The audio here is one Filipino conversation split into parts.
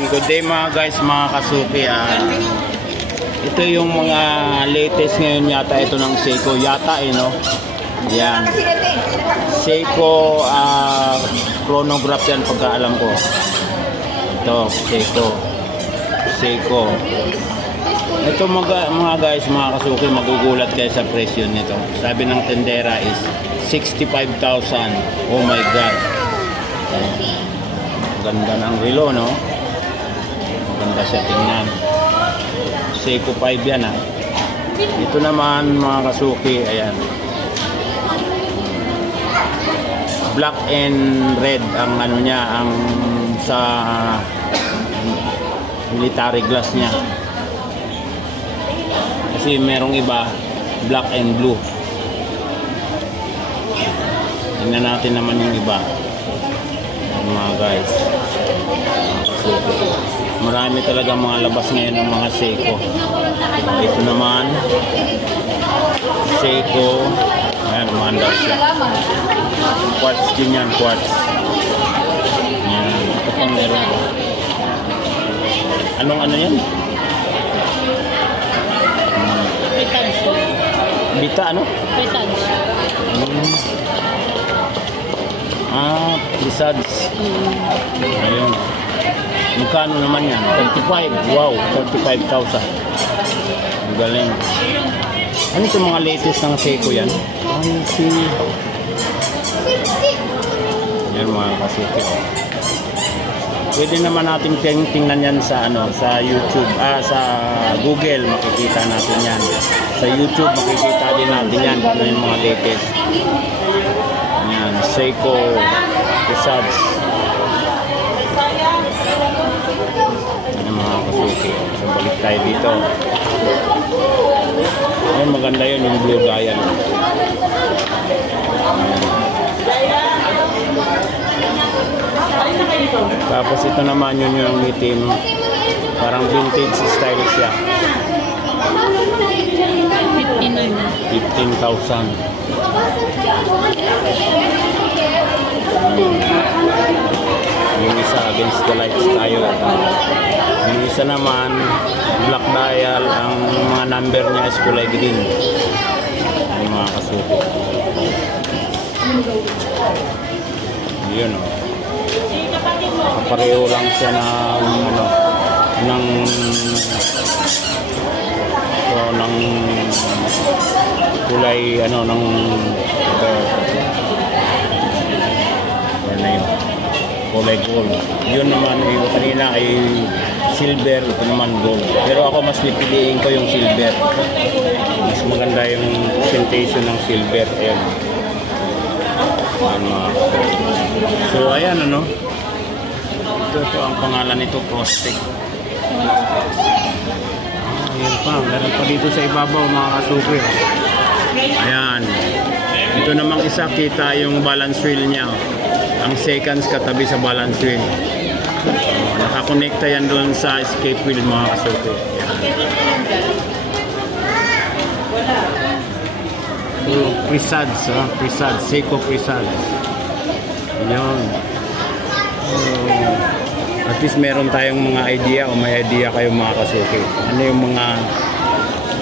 Ayan, good day mga guys, mga kasuki. Ito yung mga latest ngayon yata ito ng Seiko yata no. Ayan. Seiko chronograph yan pagkaalam ko. Ito, Seiko. Ito mga guys, mga kasuki, magugulat kayo sa presyo nito. Sabi ng tendera is 65,000. Oh my god. Ganda ng relo, no? Maganda siya tingnan. Seiko 5 yan, ha? Ito naman, mga kasuki, ayan. Black and red ang ano niya, ang sa military glass niya. Kasi merong iba, black and blue. Tingnan natin naman yung iba. Mga guys, marami talaga mga labas ngayon ng mga Seiko. Ito naman Seiko, ayan, umandar siya. Quartz din yan, quartz. Ayan, ito pang meron. Anong ano yan? Bita ano? Presage. Ayun. Magkano naman yan? 35. Wow, 35,000. Ang galing. Ano itong mga latest ng Seiko yan? Yan mga kasuki. Pwede naman natin tingnan yan sa sa YouTube, sa Google, makikita natin yan. Sa YouTube makikita din natin yan kung ano yung mga latest. Yan, Seiko Presage. Ano mga kasuki. So, balik tayo dito. Ayun, maganda yun yung blue dial. Tapos ito naman yun yung itim. Parang vintage style siya. 15,000. Yung isa against the lights tayo. Yung isa naman black dial, ang mga number niya is kulay green. Yung mga kasuko. Yun o. Pareho lang siya ng kulay ng kulay gold. Yun naman yung kanina ay silver, ito naman gold. Pero ako mas pipiliin ko yung silver. Mas maganda yung presentation ng silver. Ayan. So ayan ito ang pangalan nito, Prostek. Ayan pa, meron pa dito sa ibabaw mga kasuki. Ayan. Ito namang isa, kita yung balance wheel niya. Ang seconds katabi sa balance wheel. Nakakonekta yan doon sa escape wheel mga kasuki. So, Presage, Seiko Presage. Ayan. At least meron tayong mga idea o may idea kayo mga kasuki. Ano yung mga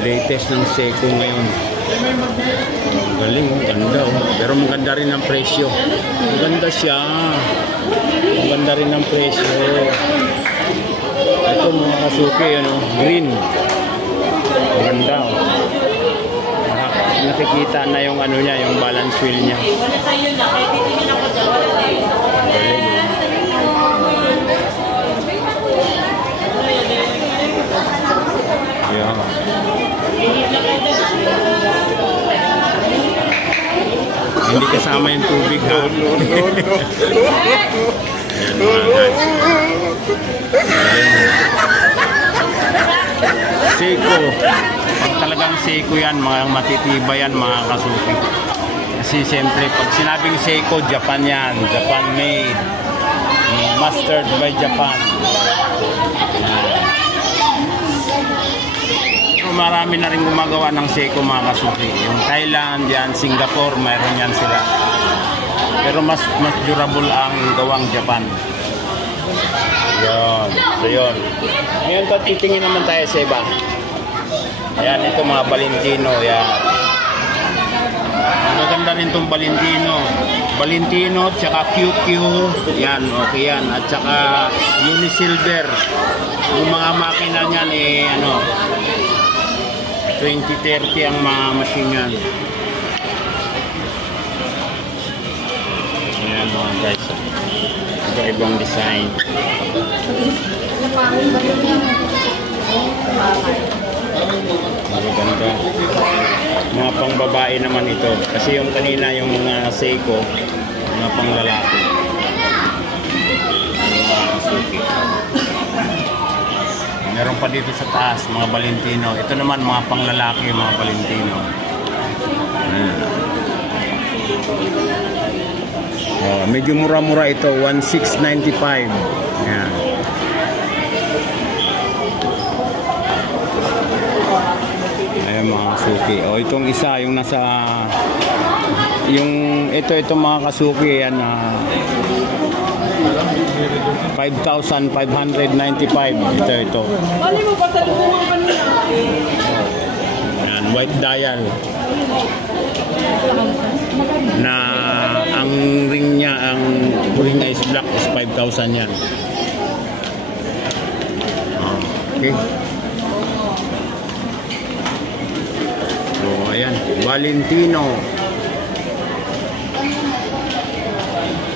latest ng Seiko ngayon. Galing, ganda pero maganda rin ang presyo. Maganda siya. Maganda rin ang presyo. Ito mga kasuki, green. Maganda nakikita na yung niya, yung balance wheel niya. Galing. Yeah. Hindi kasama yung tubig, ha? Ayan mga guys. Seiko. Pag talagang Seiko yan, mga matitibay yan mga kasuki. Kasi siyempre pag sinabing Seiko, Japan yan. Japan made. Mastered by Japan. Marami na rin gumagawa ng Seiko mga kasuki. Yung Thailand yan, Singapore, mayroon yan sila. Pero mas durable ang gawang Japan. Yun. So yun. Ngayon titingin naman tayo sa iba. Ayan, ito mga Valentino. Ayan. Maganda rin itong Valentino. Valentino, tsaka QQ. Yan, okay yan. At tsaka Unisilver. Yung mga makina niyan ano, 2030 ang mga machine yan. Ayan mga guys. Iba-ibang design. Maganda. Mga pang babae naman ito. Kasi yung kanina yung mga Seiko, mga pang lalaki. Mga Suzuki. Meron pa dito sa taas, mga Valentino. Ito naman mga pang lalaki, mga Valentino. Medyo mura-mura ito, 1695. Yan. Ayan mga Suzuki. O itong isa, yung nasa ito mga Kasuki yan, 5,595. Ito. Ayan, white dial. Na ang ring niya, ang ring is black, is 5,000 yan. Okay. So ayan, Valentino.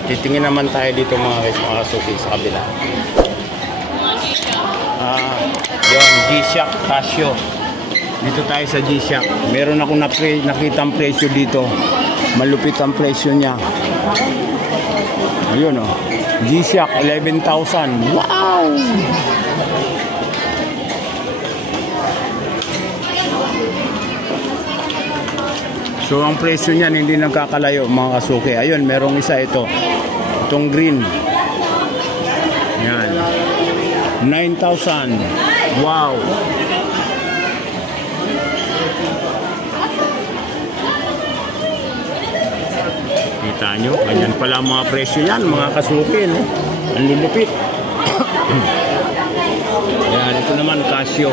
Titingin naman tayo dito mga guys, mga Kasuki sa kabila. Yun, G-Shock Casio. Dito tayo sa G-Shock. Meron akong nakita ang presyo dito. Malupit ang presyo niya. Ayun o. G-Shock, 11,000. Wow! So ang presyo niyan hindi nagkakalayo mga Kasuki. Ayun, merong isa ito. Itong green. Yan. 9,000. Wow! Kita nyo, ganyan pala mga presyo yan mga Kasuki, no? Ang lulupit. Yan, ito naman Casio.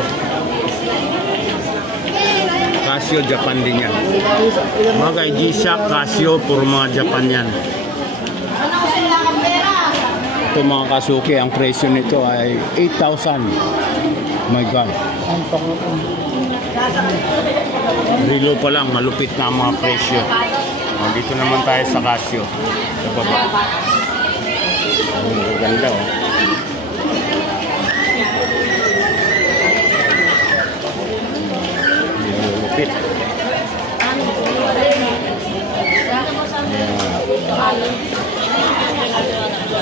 Casio, Japan din yan. Mga kay G-Shock, Casio, puro mga Japan yan. Ito mga Kasuki, ang presyo nito ay 8,000. My God. Rilo pa lang, malupit na ang mga presyo. Dito naman tayo sa Casio. Sa baba. Ang ganda oh. Malupit.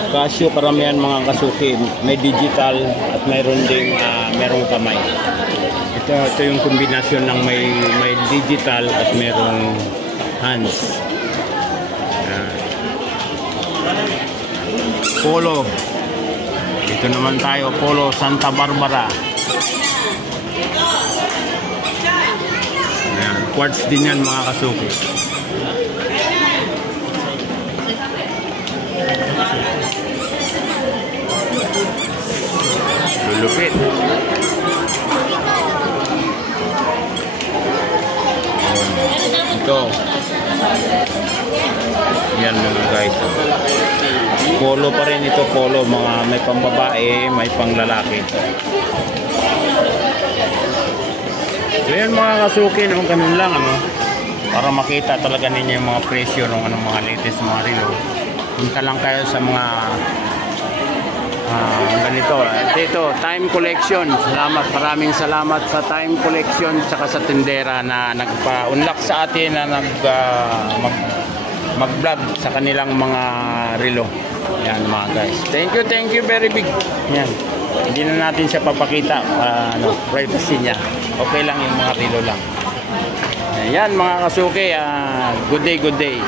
Casio, karamihan mga Kasuki, may digital at mayroon ding merong kamay. Ito yung kombinasyon ng may digital at merong hands. Polo. Ito naman tayo, Polo Santa Barbara. Ayan, quartz din yan mga Kasuki. Lulupit. Ito. Yan mga guys. Polo pa rin ito, Polo. Mga may pambabae, may panglalaki. So yan mga Kasuki, no, ganun lang ano. Para makita talaga ninyo yung mga presyo ng mga latest mga relo. Punta lang kayo sa mga ganito. Ito, Time Collection. Maraming salamat sa Time Collection tsaka sa tindera na nagpa-unlock sa atin na mag-vlog sa kanilang mga relo. Yan mga guys. Thank you very big. Yan. Hindi na natin siya papakita privacy niya. Okay lang yung mga relo lang. Yan mga Kasuki. Good day.